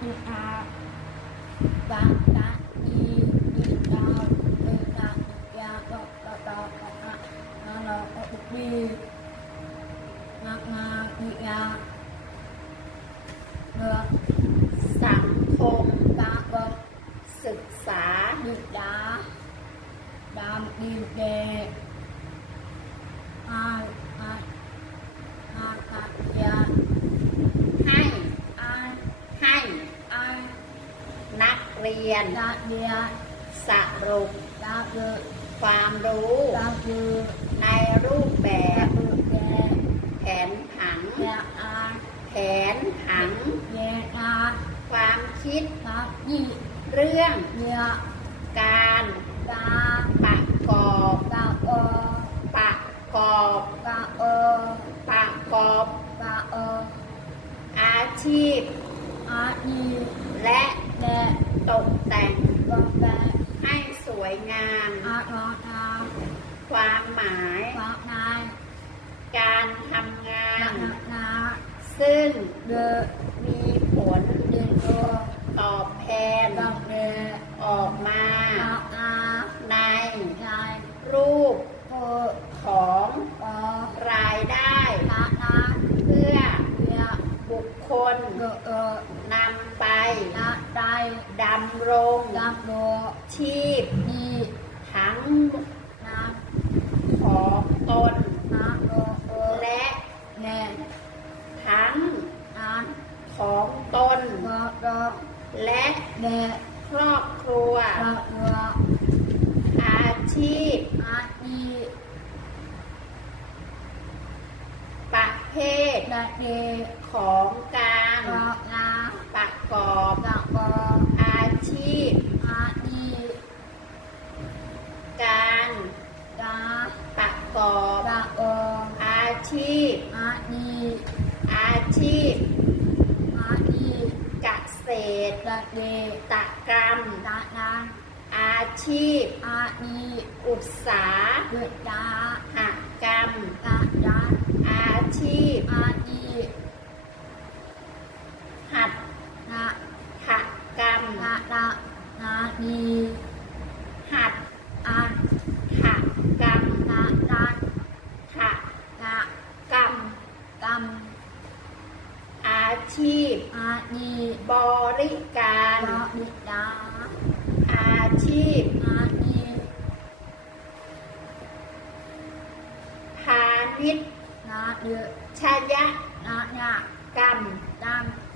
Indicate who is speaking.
Speaker 1: ดิอาดาดาดีดีดาวเอดาดิยาดอกดอกดอกดอกนานานาอุบีงางาดิยาเนื้อ
Speaker 2: สังคม
Speaker 1: ตาบก
Speaker 2: ศึกษา
Speaker 1: ดิดาดามดีเดอาอาอาคาเดีย
Speaker 2: ให้
Speaker 1: อา
Speaker 2: ให้
Speaker 1: อา
Speaker 2: นัก เรียน
Speaker 1: ดาเดีย
Speaker 2: สรุป
Speaker 1: ดาเดือ
Speaker 2: ความรู้
Speaker 1: ดาเดือ
Speaker 2: ในรูปแบ
Speaker 1: แบบบแย
Speaker 2: แผนผัง
Speaker 1: แยอา
Speaker 2: แผนผัง
Speaker 1: แยอา
Speaker 2: ความคิด
Speaker 1: ดายี่
Speaker 2: เรื่อง
Speaker 1: เนีย
Speaker 2: การ
Speaker 1: ดา
Speaker 2: ประกอบ
Speaker 1: ดาเอ
Speaker 2: ประกอบ
Speaker 1: ดาเอ
Speaker 2: ประกอบ
Speaker 1: ดาเอ
Speaker 2: อาชีพ
Speaker 1: อาดี
Speaker 2: และ
Speaker 1: แด
Speaker 2: ตกแต่ง
Speaker 1: ดอกแด
Speaker 2: ให้สวยงาม
Speaker 1: อาดอทา
Speaker 2: ความหมาย
Speaker 1: ฝากนาย
Speaker 2: การทำงา
Speaker 1: นา
Speaker 2: น
Speaker 1: นานา
Speaker 2: ซึ่ง
Speaker 1: เดอ
Speaker 2: มีผล
Speaker 1: เดินโอ
Speaker 2: ตอบแทน
Speaker 1: ดอกเด
Speaker 2: ออกมา
Speaker 1: อาอา
Speaker 2: ใน
Speaker 1: นาย
Speaker 2: รูป
Speaker 1: โอ
Speaker 2: ของ
Speaker 1: อ
Speaker 2: รายได้
Speaker 1: นานา
Speaker 2: เพื่อ
Speaker 1: เดีย
Speaker 2: บุคคล
Speaker 1: เดอเออนำ
Speaker 2: ไป
Speaker 1: นาได
Speaker 2: ดำรง
Speaker 1: ดำโด
Speaker 2: ชีพ
Speaker 1: ดี
Speaker 2: ทั้ง
Speaker 1: นา
Speaker 2: ของตน
Speaker 1: นาโดเอ
Speaker 2: และ
Speaker 1: แน
Speaker 2: ทั้ง
Speaker 1: นาน
Speaker 2: ของตน
Speaker 1: โดโด
Speaker 2: และ
Speaker 1: เด
Speaker 2: ครอบครัว
Speaker 1: ดอกเดอ
Speaker 2: อาชีพ
Speaker 1: อาดี
Speaker 2: ประเภท
Speaker 1: ดาเด
Speaker 2: ของการ ชีพ
Speaker 1: อาดี
Speaker 2: อาชีพ
Speaker 1: อาดี
Speaker 2: เกษตร
Speaker 1: ดาเด
Speaker 2: ตกรรม
Speaker 1: ดานา
Speaker 2: อาชีพ
Speaker 1: อาดี
Speaker 2: อุตสา
Speaker 1: เดือดา
Speaker 2: หกรรม
Speaker 1: ดาดา
Speaker 2: อาชีพ
Speaker 1: อาดี
Speaker 2: หัต
Speaker 1: นา
Speaker 2: ถกรรม
Speaker 1: ดาดานาดี
Speaker 2: หัต
Speaker 1: อา
Speaker 2: ถกรรม
Speaker 1: ดาดา
Speaker 2: ถ
Speaker 1: ดาก
Speaker 2: รรม
Speaker 1: กรรม
Speaker 2: อา ชีพ
Speaker 1: อาดี
Speaker 2: บริการ
Speaker 1: ดาดิดา
Speaker 2: อาชีพ
Speaker 1: อาดี
Speaker 2: พาณิชย์
Speaker 1: นาเดือ
Speaker 2: ชย
Speaker 1: นาญาก
Speaker 2: รรม
Speaker 1: ดำ